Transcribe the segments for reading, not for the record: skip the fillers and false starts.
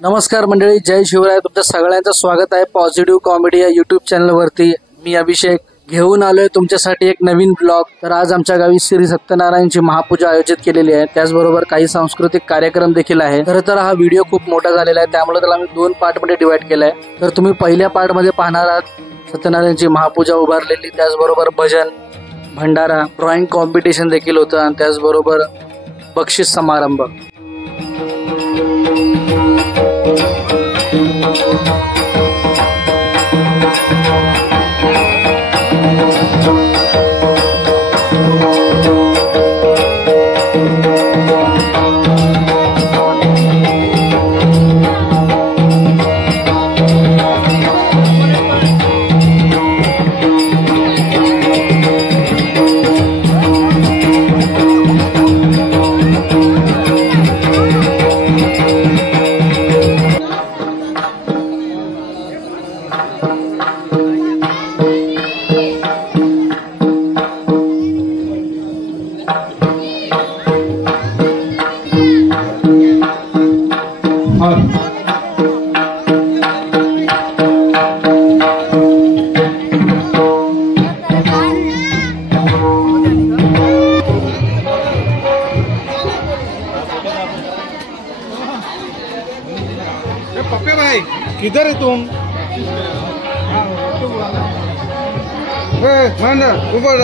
नमस्कार मंडळी, जय शिवराय. तुमच्या सगळ्यांचं स्वागत आहे पॉझिटिव्ह कॉमेडी या यूट्यूब चॅनलवरती. मी अभिषेक घेऊन आलोय तुमच्यासाठी एक नवीन ब्लॉग. तर आज आमच्या गावी श्री सत्यनारायणची महापूजा आयोजित केलेली आहे. त्याचबरोबर काही सांस्कृतिक कार्यक्रम देखील आहे. तर हा व्हिडिओ खूप मोठा झालेला आहे, त्यामुळे त्याला मी 2 पार्टमध्ये डिवाइड केलाय. तर तुम्ही पहिल्या पार्टमध्ये पाहणार आहात सत्यनारायणची महापूजा उभारलेली, त्याचबरोबर भजन, भंडारा, ड्रॉइंग कॉम्पिटिशन देखील होतं आणि त्याचबरोबर बक्षीस समारंभ. पप्पे भाई किधर है तुम? ऊपर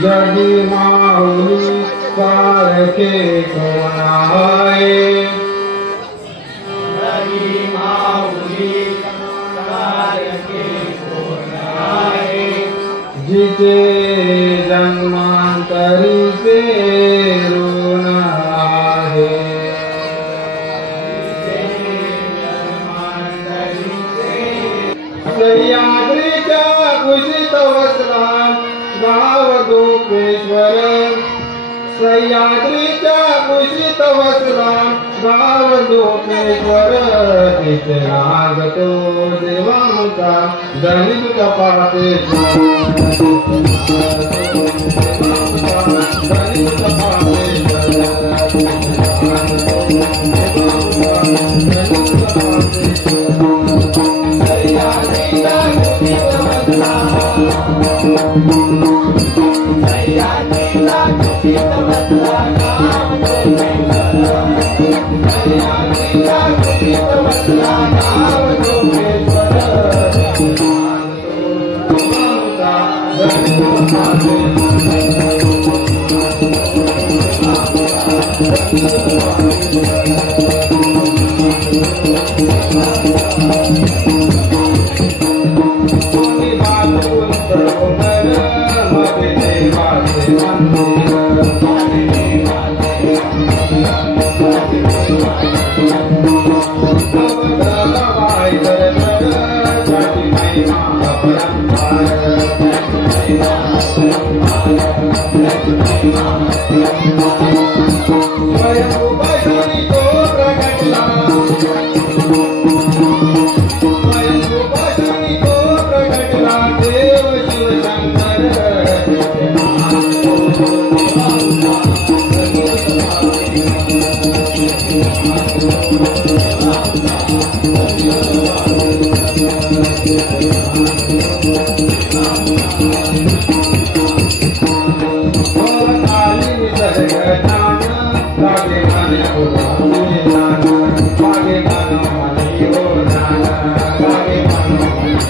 जगी माऊली सारखे कोण आहे, जगी माऊली सारखे कोण आहे, जिचे जन्मांतरीचे ऋण आहे, सह्याद्रीच्या कुशीत वसला गाव गोपेश्वर, सह्याद्रीच्या कुशीत वसला गाव गोपेश्वर, तिथे लागतो देवांचा दलित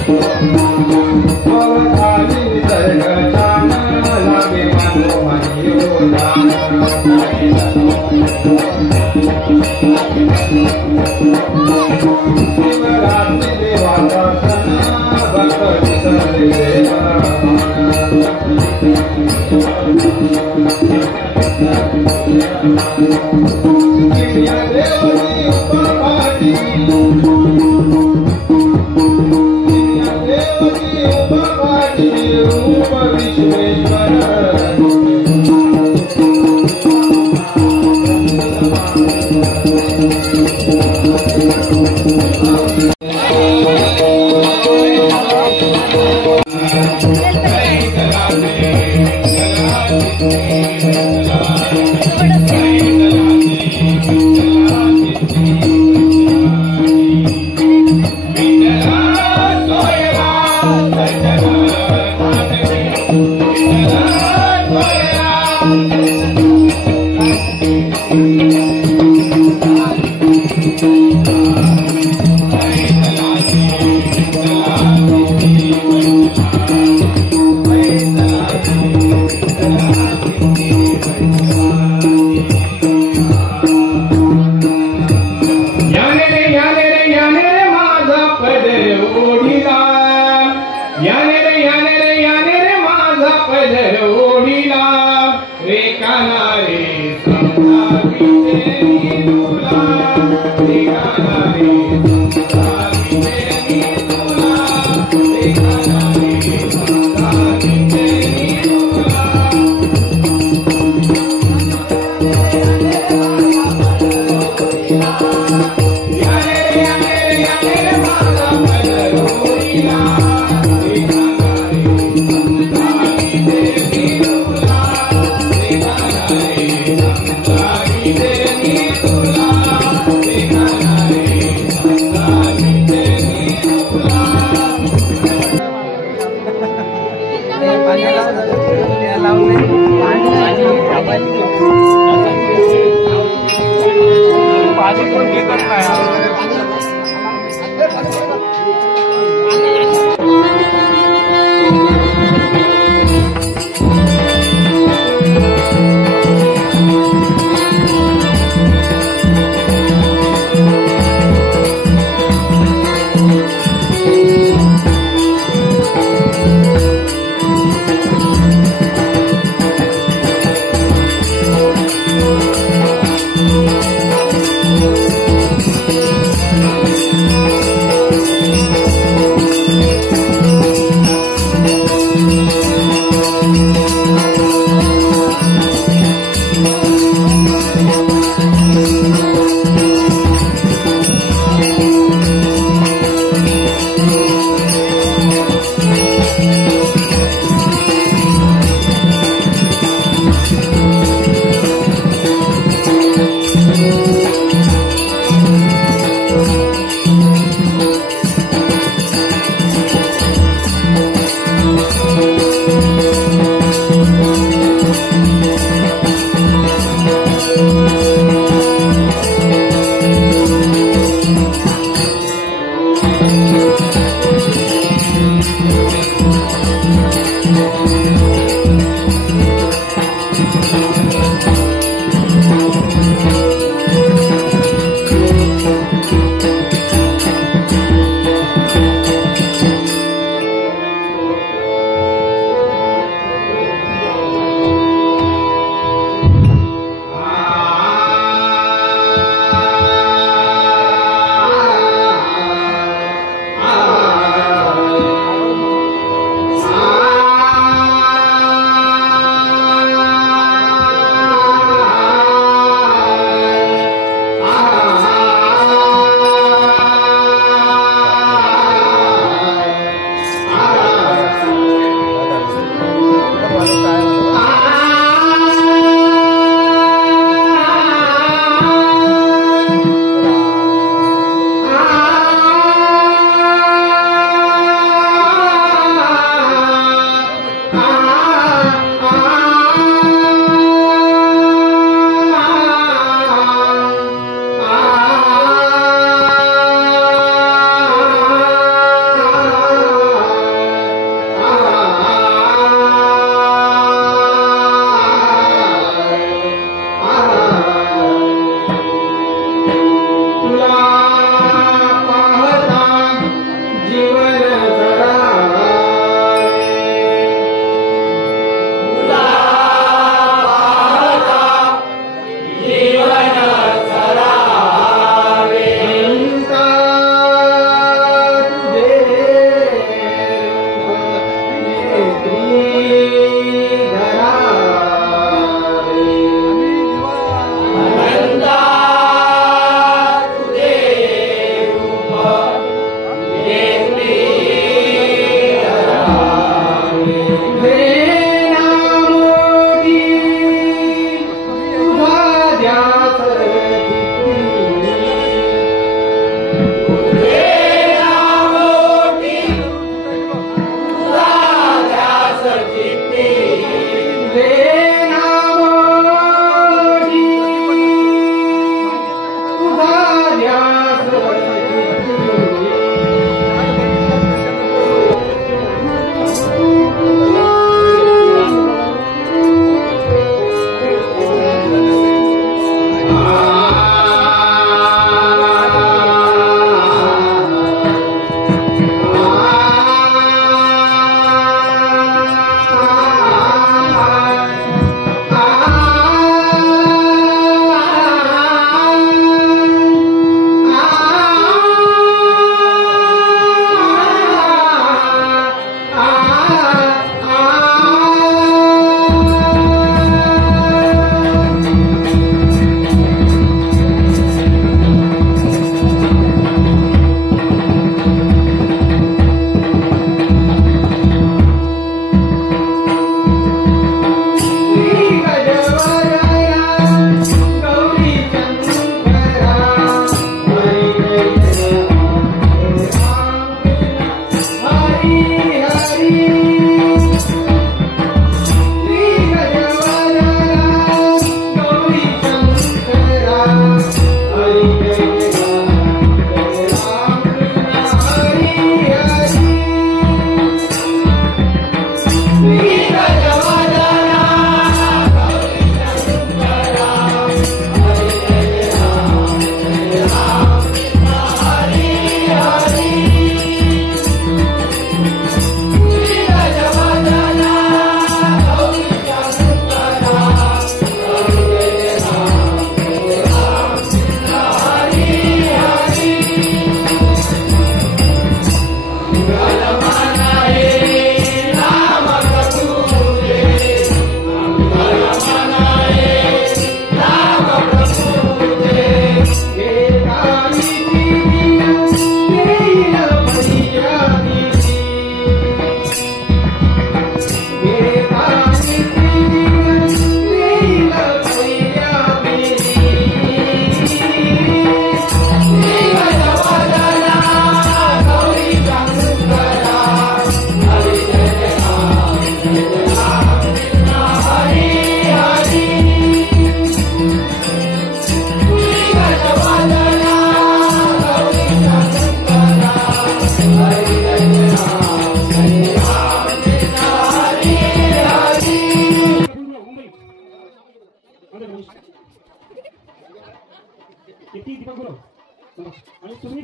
Thank you.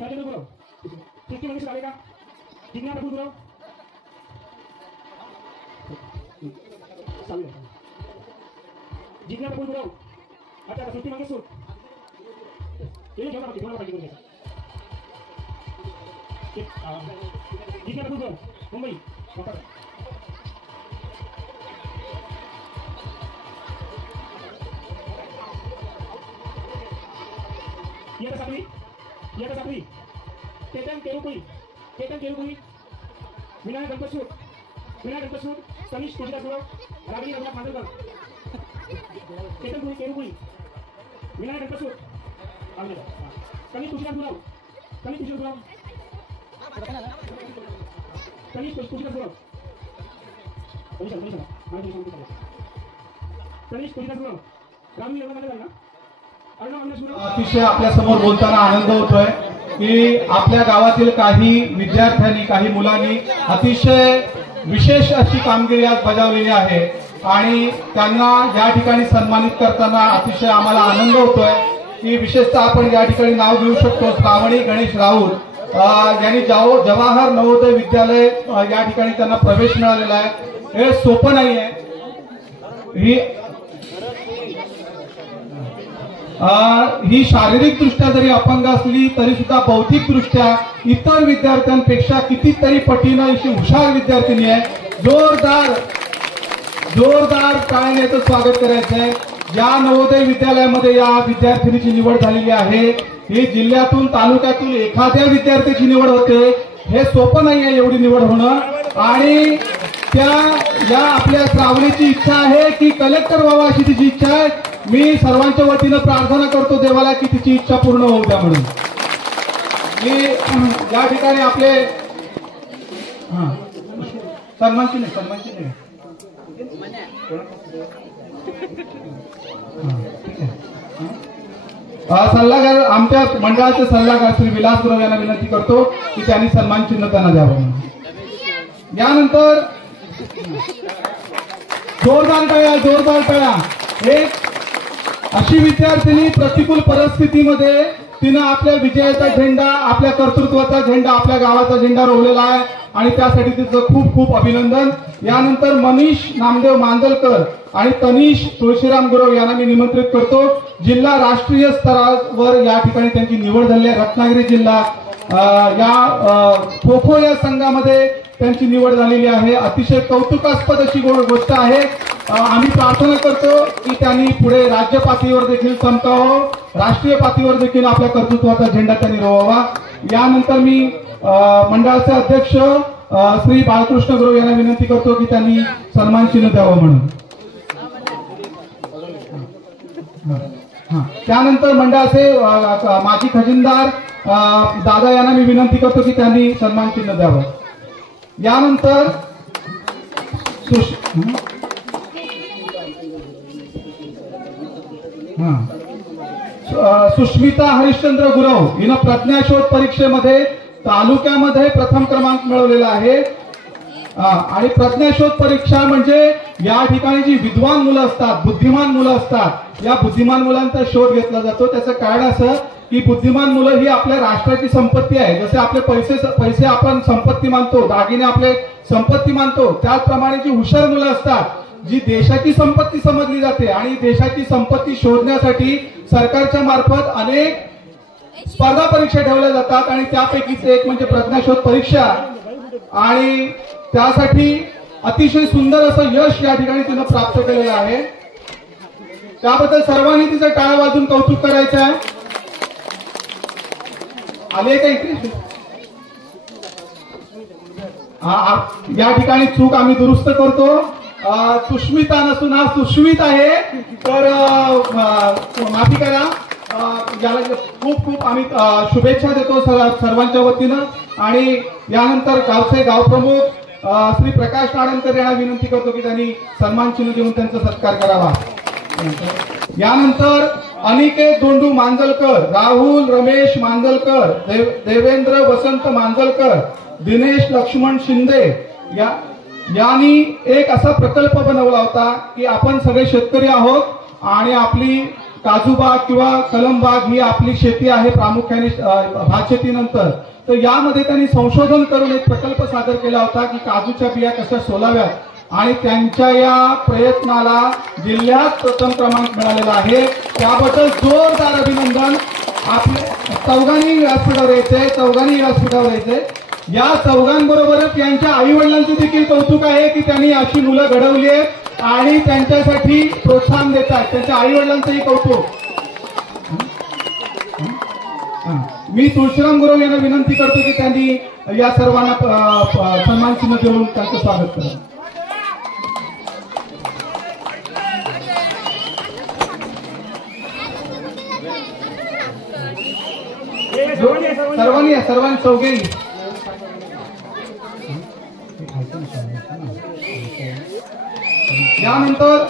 राजेंद्र गुरव, सृष्टी मनीष रावेका, जिज्ञा प्रभू गुरव, जिज्ञा प्रभू गुरव, अच्छा सृष्टी मंगेश सूर, ये घेऊन पाहिजे जिज्ञा प्रभू गुरव, मुंबई येता सातवी केतन केरुकुई विनायक गणपतसूर सनीश तुळशीदास गुरव, रागिनी रघुनाथ मांजरकर, केतन केरुकुई विनायक गणपतसूर, सनीश तुळशीदास गुरव, सनीश तुळशीदास गुरव, रागिनी रघुनाथ मांजरकर. अतिशय आपल्या समोर बोलताना आनंद होतोय की आपल्या गावातील काही विद्यार्थ्यांनी, काही मुलांनी अतिशय विशेष अशी कामगिरी आज बजावलेली आहे आणि त्यांना या ठिकाणी सन्मानित करताना अतिशय आम्हाला आनंद होतोय की विशेषतः आपण या ठिकाणी नाव घेऊ शकतो श्रावणी गणेश राऊत यांनी जवाहर नवोदय विद्यालय या ठिकाणी त्यांना प्रवेश मिळालेला आहे. हे सोपं नाहीये. ही शारीरिक दृष्ट्या जरी अपंग असली तरी सुद्धा बौद्धिक दृष्ट्या इतर विद्यार्थ्यांपेक्षा कितीतरी पटीनं अशी हुशार विद्यार्थिनी आहे. जोरदार टाळ्याचं स्वागत करायचं आहे. या नवोदय विद्यालयामध्ये या विद्यार्थिनीची निवड झालेली आहे. ही जिल्ह्यातून तालुक्यातून एखाद्या विद्यार्थ्याची निवड होते. हे सोपं नाहीये एवढी निवड होणं. आणि या आपल्या श्रावणीची इच्छा आहे की कलेक्टर व्हावा अशी तिची इच्छा आहे. मी सर्वांच्या वतीनं प्रार्थना करतो देवाला की तिची इच्छा पूर्ण होऊ द्या म्हणून. मी या ठिकाणी आपले सन्मानची नाही सल्लागार, आमच्या मंडळाचे सल्लागार श्री विलास गुरव यांना विनंती करतो की त्यांनी सन्मान चिन्ह त्यांना द्यावं. यानंतर जोरदार टाळ्या. एक अशी विद्यार्थिनी प्रतिकूल परिस्थितीमध्ये तिनं आपल्या विजयाचा झेंडा, आपल्या कर्तृत्वाचा झेंडा, आपल्या गावाचा झेंडा रोवलेला आहे आणि त्यासाठी तिचं खूप खूप अभिनंदन. यानंतर मनीष नामदेव मांजलकर आणि तनीश तुळशीराम गुरव यांना मी निमंत्रित करतो. जिल्हा राष्ट्रीय स्तरावर या ठिकाणी त्यांची निवड झाली आहे. रत्नागिरी जिल्हा या खो खो या संघामध्ये त्यांची निवड झालेली आहे. अतिशय कौतुकास्पद अशी गोष्ट आहे. आम्ही प्रार्थना करतो की त्यांनी पुढे राज्य पातळीवर देखील चमकावं, राष्ट्रीय पातळीवर देखील आपल्या कर्तृत्वाचा झेंडा त्यांनी रोवावा. यानंतर मी मंडळाचे अध्यक्ष श्री बाळकृष्ण गुरव यांना विनंती करतो की त्यांनी सन्मान चिन्ह द्यावं म्हणून. त्यानंतर मंडळाचे माजी खजिनदार दादा यांना मी विनंती करतो की त्यांनी सन्मान चिन्ह द्यावं. यानंतर सुष्मिता हरिश्चंद्र गुरव हिनं प्रज्ञाशोध परीक्षेमध्ये तालुक्यामध्ये प्रथम क्रमांक मिळवलेला आहे. आणि प्रज्ञाशोध परीक्षा म्हणजे या ठिकाणी जी विद्वान मुलं असतात, बुद्धिमान मुलं असतात, या बुद्धिमान मुलांचा शोध घेतला जातो. त्याचं कारण असं की बुद्धिमान मुलं ही आपल्या राष्ट्राची संपत्ती आहे. जसे आपले पैसे आपण संपत्ती मानतो, दागिने आपले संपत्ती मानतो, त्याचप्रमाणे जी हुशार मुलं असतात, जी देशाची संपत्ती समजली जाते आणि देशाची संपत्ती शोधण्यासाठी सरकारच्या मार्फत अनेक स्पर्धा परीक्षा ठेवल्या जातात आणि त्यापैकीच एक म्हणजे प्रज्ञाशोध परीक्षा. आणि त्यासाठी अतिशय सुंदर असं यश या ठिकाणी तिनं प्राप्त केलेलं आहे. त्याबद्दल सर्वांनी तिचं टाळ्या वाजून कौतुक करायचं आहे. आले का इथे? या ठिकाणी चूक आम्ही दुरुस्त करतो. सुष्मिता नसून हा सुष्मित आहे, तर माफी करा. याला खूप खूप आम्ही शुभेच्छा देतो सर्वांच्या वतीनं. आणि यानंतर गावचे गावप्रमुख श्री प्रकाश नाडणकर यांना विनंती करतो की त्यांनी सन्मान चिन्ह देऊन त्यांचा सत्कार करावा. यानंतर अनिकेत दोंडू मांजलकर, राहुल रमेश मांजलकर, देवेंद्र वसंत मांजलकर, दिनेश लक्ष्मण शिंदे यांनी एक असा प्रकल्प बनवला होता की आपण सगळे शेतकरी आहोत आणि आपली काजूबाग किंवा कलमबाग ही आपली शेती आहे प्रामुख्याने भातशेतीनंतर. तर यामध्ये त्यांनी संशोधन करून एक प्रकल्प सादर केला होता की काजूच्या बिया कशा सोलाव्यात आणि त्यांच्या या प्रयत्नाला जिल्ह्यात प्रथम क्रमांक मिळालेला आहे. त्याबद्दल जोरदार अभिनंदन. आपले चौघांनी व्यासपीठावर यायचे. या चौघांबरोबरच यांच्या आई वडिलांचे देखील कौतुक आहे की त्यांनी अशी मुलं घडवली आहेत आणि त्यांच्यासाठी प्रोत्साहन देतात. त्यांच्या आई वडिलांचंही कौतुक. मी तुळशीराम गुरव यांना विनंती करतो की त्यांनी या सर्वांना सन्मान चिन्ह देऊन त्यांचं स्वागत करा. सर्वांनी चौघेही. यानंतर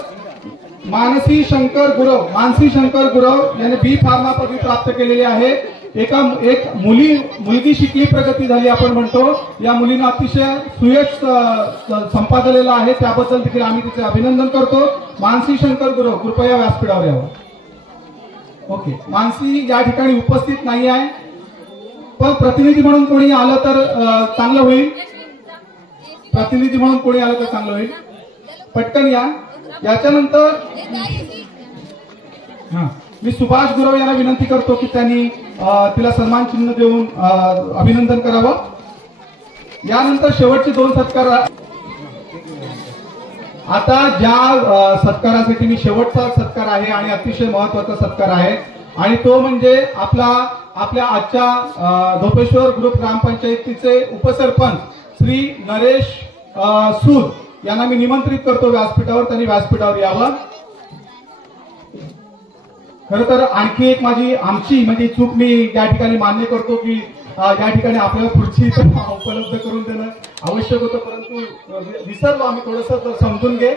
मानसी शंकर गुरव यांनी बी फार्मा पदवी प्राप्त केलेली आहे. एक मुलगी शिकली प्रगती झाली आपण म्हणतो. या मुलीनं अतिशय सुयश संपादलेला आहे. त्याबद्दल देखील आम्ही तिचे अभिनंदन करतो. मानसी शंकर गुरव कृपया व्यासपीठावर यावं. ओके, मानसी या ठिकाणी उपस्थित नाही आहे पण प्रतिनिधी म्हणून कोणी आलं तर चांगलं होईल. पटकन या. याच्यानंतर मी सुभाष गुरव यांना विनंती करतो की त्यांनी तिला सन्मान चिन्ह देऊन अभिनंदन करावं. यानंतर शेवटचे 2 सत्कार. आता ज्या सत्कारासाठी मी शेवटचा सत्कार आहे आणि अतिशय महत्वाचा सत्कार आहे आणि तो म्हणजे आपल्या आजच्या धोपेश्वर ग्रुप ग्रामपंचायतीचे उपसरपंच श्री नरेश सूद यांना मी निमंत्रित करतो व्यासपीठावर. त्यांनी व्यासपीठावर यावं. खरं तर आणखी एक आमची चूक मी या ठिकाणी मान्य करतो की या ठिकाणी आपल्याला खुर्ची उपलब्ध करून देणं आवश्यक होतं परंतु विसरलो आम्ही. थोडंसं समजून घे.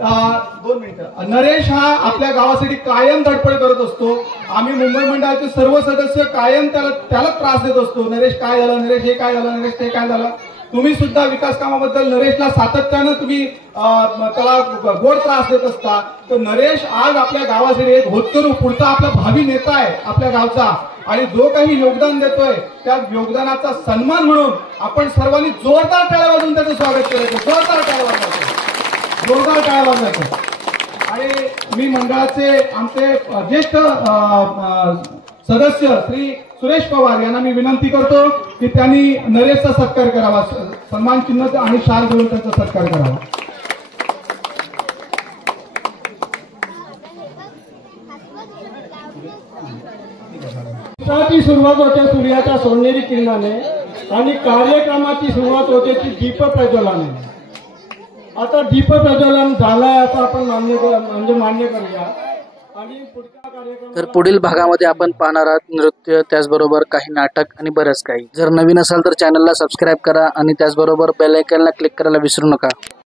2 मिनिटं. नरेश हा आपल्या गावासाठी कायम धडपड करत असतो. आम्ही मुंबई मंडळाचे सर्व सदस्य कायम त्याला त्रास देत असतो. नरेश काय झालं, नरेश हे काय झालं, नरेश ते काय झालं. तुम्ही सुद्धा विकास कामाबद्दल नरेशला सातत्यानं तुम्ही त्याला गोड त्रास देत असता. तर नरेश आज आपल्या गावासाठी एक होतकरू पुढचा आपला भावी नेता आहे आपल्या गावचा आणि जो काही योगदान देतोय त्या योगदानाचा सन्मान म्हणून आपण सर्वांनी जोरदार टाळ्या वाजवून त्याचं स्वागत करायचं. जोरदार टाळ्या वाजवायचं. आणि मी मंडळाचे आमचे ज्येष्ठ सदस्य श्री सुरेश पवार यांना मी विनंती करतो की त्यांनी नरेशचा सत्कार करावा. सन्मान चिन्ह आणि शाल देऊन त्यांचा सत्कार करावा. दिवसाची सुरुवात होते सूर्याच्या सोनेरी किरणाने आणि कार्यक्रमाची सुरुवात होते ती दीप प्रज्वलनाने. आता दीप प्रज्वलन झालाय असं आपण मान्य करूया. आणि पुढचा कार्यक्रम तर पुढील भागामध्ये आपण पाहणार आहात नृत्य, त्याचबरोबर काही नाटक आणि बरंच काही. जर नवीन असाल तर चॅनलला सबस्क्राईब करा आणि त्याचबरोबर बेल आयकॉनला क्लिक करायला विसरू नका.